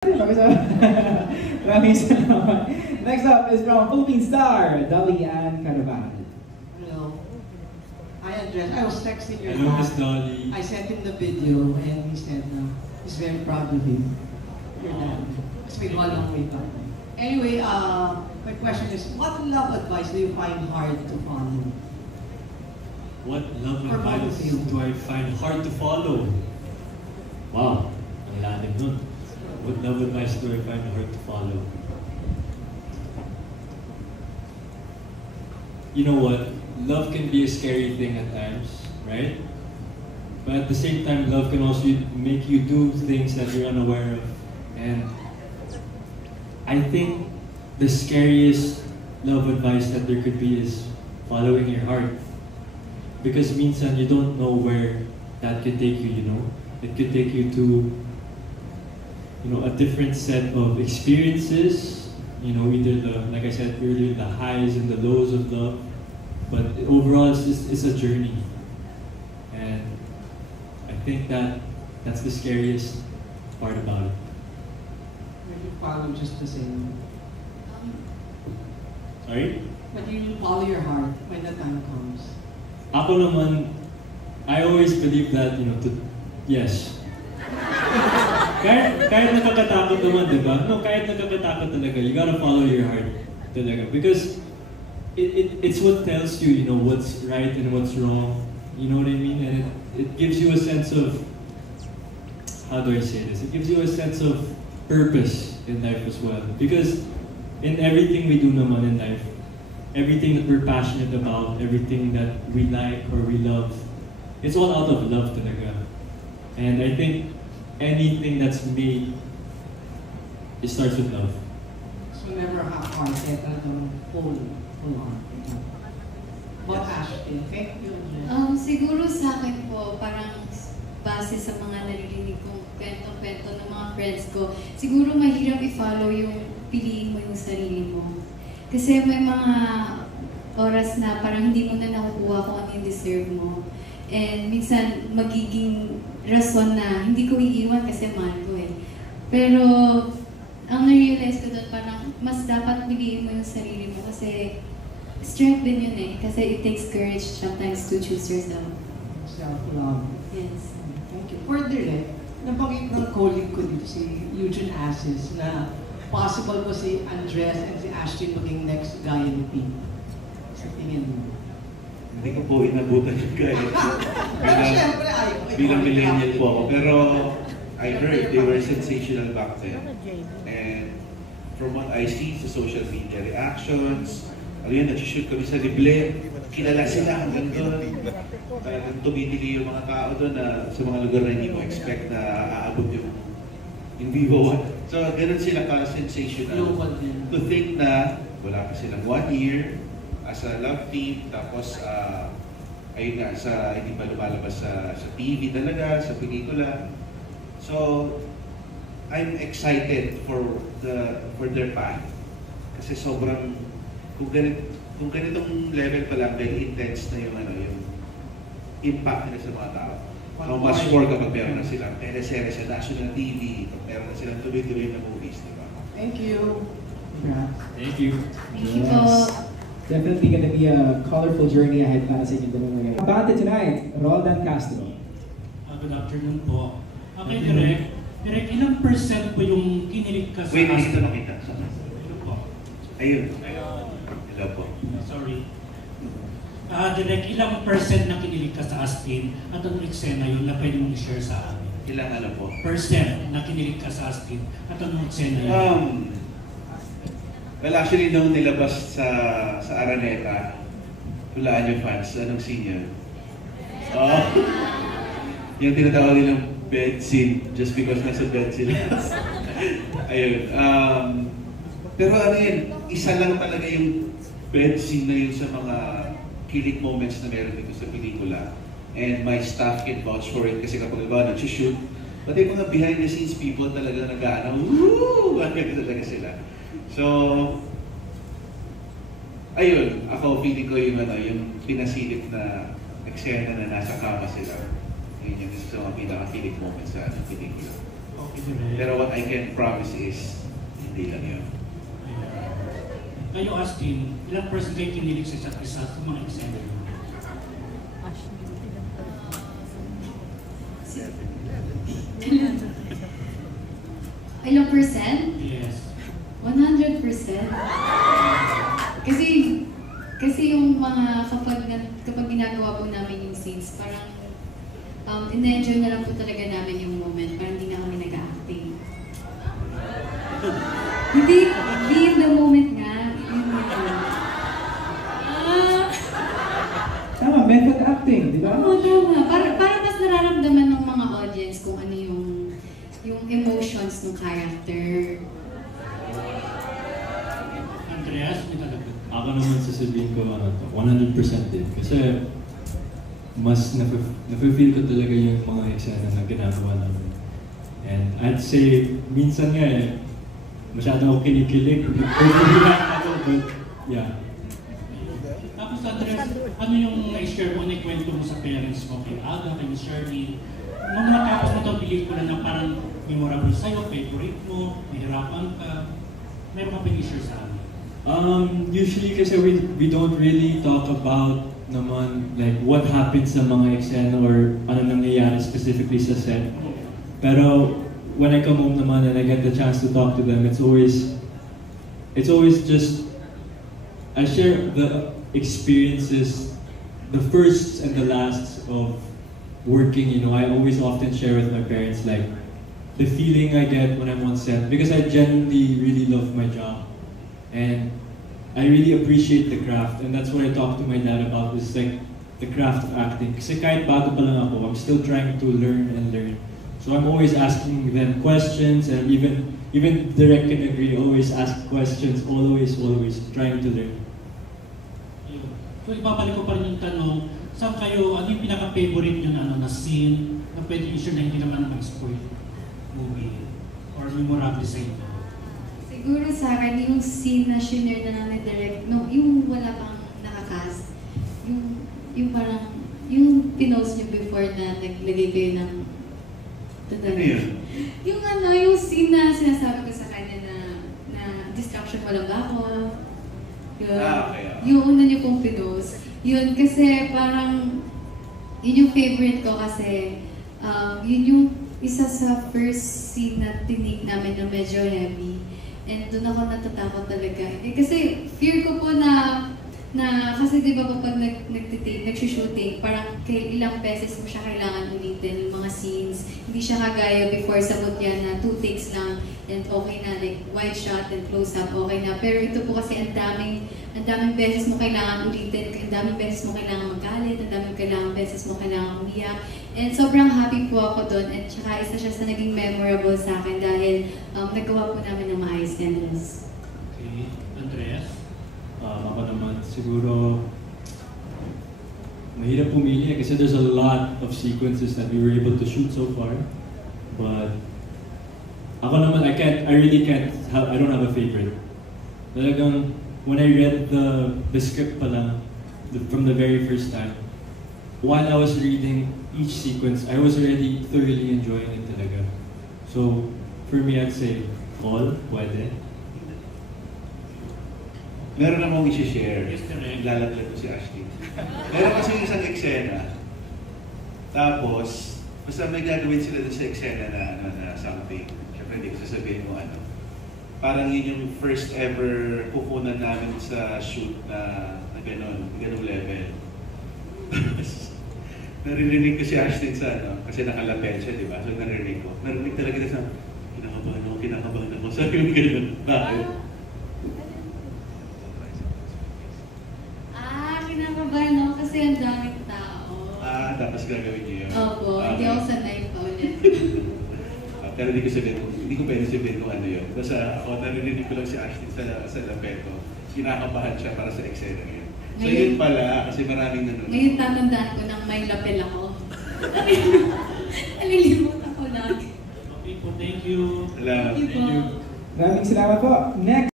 Maraming salamat. Next up is from Philippine star, Dolly Ann Caraval. Hello. Hi, Andres. I was texting your Hello, dad. Miss Dolly. I sent him the video and he said he's very proud of you. Your dad. Because we go a long way back. Anyway, my question is, what love advice do you find hard to follow? What love Or advice both of you. do I find hard to follow? Wow, ang lalim nun. What love advice do I find hard to follow? You know what? Love can be a scary thing at times, right? But at the same time, love can also make you do things that you're unaware of. And I think the scariest love advice that there could be is following your heart. Because minsan you don't know where that could take you, you know? It could take you to, you know, a different set of experiences, you know, either the, like I said earlier, the highs and the lows of love. But overall, it's a journey. And I think that's the scariest part about it. Will you follow just the same? Sorry? But you will follow your heart when the time comes. Ako naman, I always believe that, you know, yes. kahit nakakatakot naman, di ba? No, kahit nakakatakot talaga, you gotta follow your heart talaga. Because it's what tells you, you know, what's right and what's wrong. You know what I mean? And it gives you a sense of, how do I say this? It gives you a sense of purpose in life as well. Because in everything we do naman in life, everything that we're passionate about, everything that we like or we love, it's all out of love talaga. And I think anything that's made, it starts with love. So never half-hearted, full on. What Ashley? Thank you. Siguro sa akin po, parang base sa mga naririnig kong kwento-kwento ng mga friends ko, siguro mahirap i-follow yung piliin mo yung sarili mo. Kasi may mga oras na parang hindi mo na nakukuha kung ano yung deserve mo. And minsan magiging rason na hindi ko iiwan kasi mahal ko eh. Pero ang na-realize ko doon parang mas dapat piliin mo yung sarili mo kasi strength din yun eh. Kasi it takes courage sometimes to choose yourself. Self-love. Yes. Thank you. Further nabanggit ng colleague ko dito, si Eugene Assis, na possible po si Andres and si Ashley maging next Gaya ni P. Sa tingin mo. Hindi ko po inabutan yung Gaya. Pero syempre, bilang millennial po ako. Pero I heard they were sensational back then. And from what I see sa social media reactions, ano yun, nag-shoot kami sa Lible, kilala sila hanggang doon. Talagang tumitili yung mga tao doon na sa mga lugar na hindi mo expect na aabot yung in vivo. So, ganun sila ka-sensational. To think na wala pa silang 1 year as a love team, tapos ayun nga, hindi pa lumalabas sa TV talaga, sa pelikula. So, I'm excited for their path. Kasi sobrang, kung ganitong level pa lang, very intense na yung impact nila sa mga tao. How much more kapag meron na silang teleserye sa national TV, kapag meron na silang tuloy-tuloy na movies, di ba? Thank you. Thank you. Thank you po. Definitely gonna be a colorful journey ahead para sa inyong dalawa ngayon. Abante tonight, Roldan Castro. Good afternoon po. Okay, Direk, ilang percent po yung kinilig ka sa... Wait, dito nakita. Ito po. Ayun. Hello po. Sorry. Direk, ilang percent na kinilig ka sa Astin at anong eksena yun na pwede mong i-share sa amin? Ilang ano po? Percent na kinilig ka sa Astin at anong eksena yun? Well, actually, nung nilabas sa Araneta, hulaan yung fans, anong scene yun? Yung tinatawag nilang bed scene, just because nasa bed sila. Ayun. Pero ano yun, isa lang talaga yung bed scene na yun sa mga kilig moments na meron dito sa pelikula. And my staff can vouch for it kasi kapag nag-shoot, pati mga behind the scenes people talaga nag-aano, woo! Ano talaga sila. So, ayun, ako feeling ko yung pinasilip na eksena na nasa kama sila. Yun yung isa sa mga pinaka-feeling moments sa pelikula. Okay, direct. Pero what I can promise is, hindi lang yun. Kayo, Astin, ilang percent kayo kinilig sa isa't isa sa mga eksena nyo? Ilang percent? Yes. 100%. Kasi yung mga kapag ginagawa po namin yung scenes, parang in-enjoy na lang po talaga namin yung moment, parang hindi na kami nag-acting. Hindi in the moment nga. Yun nga. Tama, method acting, di ba? Oo, tama. Para mas nararamdaman ng mga audience kung ano yung emotions ng character. Andreas, may talagdag. Ako naman sasabihin ko 100% din. Kasi mas nafe-feel ko talaga yung mga eksena na ginagawa namin. And I'd say, minsan nga masyado ako kinikilig. But yeah. Tapos Andres, ano yung na-share mo, na-kwento mo sa parents mo, kay Aga, kay Miss Shirley? Nung matapos mo itong pelikula na parang memorable sa'yo, favorite mo, nahirapan ka, meron ka pag-share sa amin? Usually kasi we don't really talk about naman like what happened sa mga eksena or ano nangyayari specifically sa set. Pero when I come home naman and I get the chance to talk to them, it's always just I share the experiences, the firsts and the lasts of working. You know, I always often share with my parents like the feeling I get when I'm on set because I genuinely really love my job and I really appreciate the craft, and that's what I talk to my dad about, is like the craft of acting. Kasi kahit bago pa lang ako, I'm still trying to learn and learn. So I'm always asking them questions, and even Direk can agree, always ask questions, always trying to learn. So ibabalik ko pa rin yung tanong, saan kayo, ano yung pinaka-favorite nyo na scene na pwede i-share na hindi naman mag-spoil movie or memorable sa inyo? Siguro sa akin, yung scene na shinare na namin direct, no, yung wala pang nakakast, yung parang, yung pinost nyo before na naglagay kayo ng yung scene na sinasabi ko sa kanya na distraction mo lang ba ako? Yun. Okay. Yung una nyo pong pinost. Yun, kasi parang, yun yung favorite ko kasi, yun yung isa sa first scene na tinig namin na medyo heavy. And doon ako natatakot talaga. Kasi fear ko po na kasi di ba kapag nag-shooting, parang ilang beses mo siya kailangan ulitin yung mga scenes. Hindi siya kagaya before sa Mutya na 2 takes lang and okay na, like wide shot and close up, okay na. Pero ito po kasi ang daming beses mo kailangan ulitin, ang daming beses mo kailangan magalit, ang daming beses mo kailangan umiyak. And sobrang happy po ako doon, at saka isa siya sa naging memorable sa akin dahil nagawa po namin ng maayos yan. Okay. Andreas? Ako naman, siguro mahirap pumili kasi there's a lot of sequences that we were able to shoot so far. But ako naman, I don't have a favorite. Talagang, when I read the script pala, from the very first time, while I was reading each sequence, I was already thoroughly enjoying it talaga. So, for me, I'd say, all, pwede. Meron akong isi-share. Yes, correct. Lalaglag ko si Ashley. Meron kasi isang eksena. Tapos, basta may gagawin sila sa eksena na something. Siyempre, hindi ko sasabihin mo ano. Parang yun yung first ever kukunan namin sa shoot na ganun level. Naririnig ko si Ashley sa kasi nakalapel siya, di ba? So naririnig ko. Narinig talaga na sa, kinakabahan ako. Sabi yung ganun. Bakit? Kinakabahan ako kasi ang daming tao. Tapos gagawin niyo yun? Opo, hindi ako sanay pa ulit. Pero hindi ko pwede sabihin kung ano yun. Basta ako, naririnig ko lang si Ashley sa lapel ko. Kinakabahan siya para sa eksena yun. So yun pala, kasi maraming nanonood. Ngayon tatandaan ko nang may lapel ako. Nalilimot ako lagi. Okay po, thank you. Salamat. Thank you po. Maraming salamat po. Next!